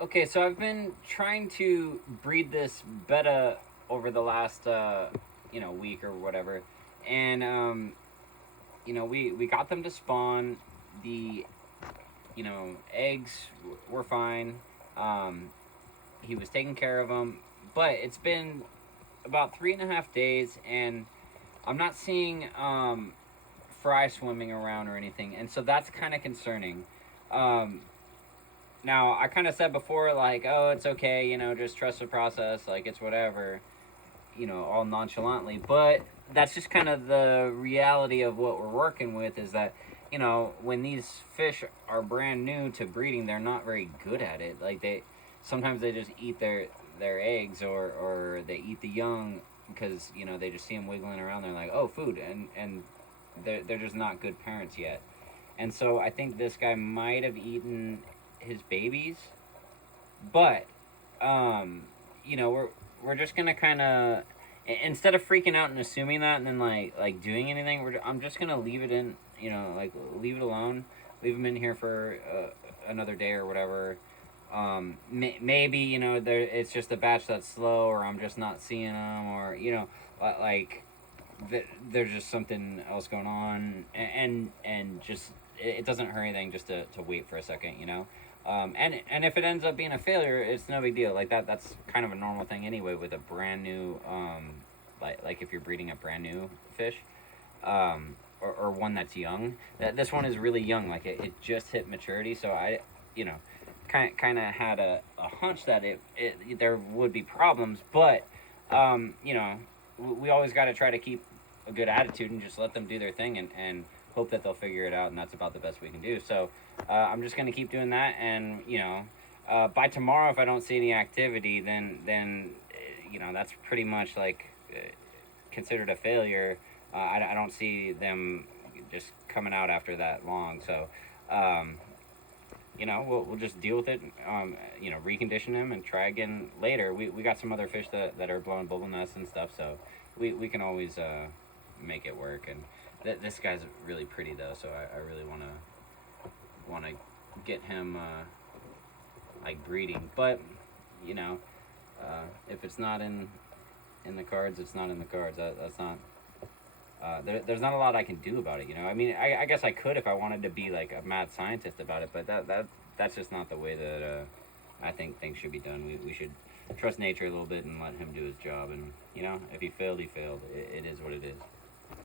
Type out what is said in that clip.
Okay, so I've been trying to breed this Betta over the last week or whatever, and we got them to spawn. The eggs were fine. Um, he was taking care of them, but it's been about 3.5 days, and I'm not seeing fry swimming around or anything, and so that's kind of concerning. Um, Now, I kind of said before, like, oh, it's okay, just trust the process, like, it's whatever, all nonchalantly. But that's just kind of the reality of what we're working with is that, when these fish are brand new to breeding, they're not very good at it. Like, sometimes they just eat their eggs or they eat the young because, they just see them wiggling around. They're like, oh, food. And they're just not good parents yet. And so I think this guy might have eaten his babies, but um, we're just gonna kind of instead of freaking out and assuming that and then like doing anything, I'm just gonna leave it in, like leave it alone, leave him in here for another day or whatever. Maybe there it's just a batch that's slow, or I'm just not seeing them, or like there's just something else going on, and just it doesn't hurt anything just to wait for a second. And if it ends up being a failure, it's no big deal. Like that's kind of a normal thing anyway with a brand new like if you're breeding a brand new fish, or one that's young. This one is really young. Like it just hit maturity, so I kind of had a hunch that there would be problems, but we always got to try to keep a good attitude and just let them do their thing and hope that they'll figure it out, and that's about the best we can do. So I'm just gonna keep doing that, and by tomorrow, if I don't see any activity, then that's pretty much like considered a failure. I don't see them just coming out after that long, so um, we'll just deal with it. Recondition them and try again later. We got some other fish that are blowing bubble nests and stuff, so we can always make it work. And this guy's really pretty though, so I really want to get him like breeding. But if it's not in the cards, it's not in the cards. That's not. There's not a lot I can do about it. I mean, I guess I could if I wanted to be like a mad scientist about it, but that's just not the way that I think things should be done. We should trust nature a little bit and let him do his job. And if he failed, he failed. It is what it is.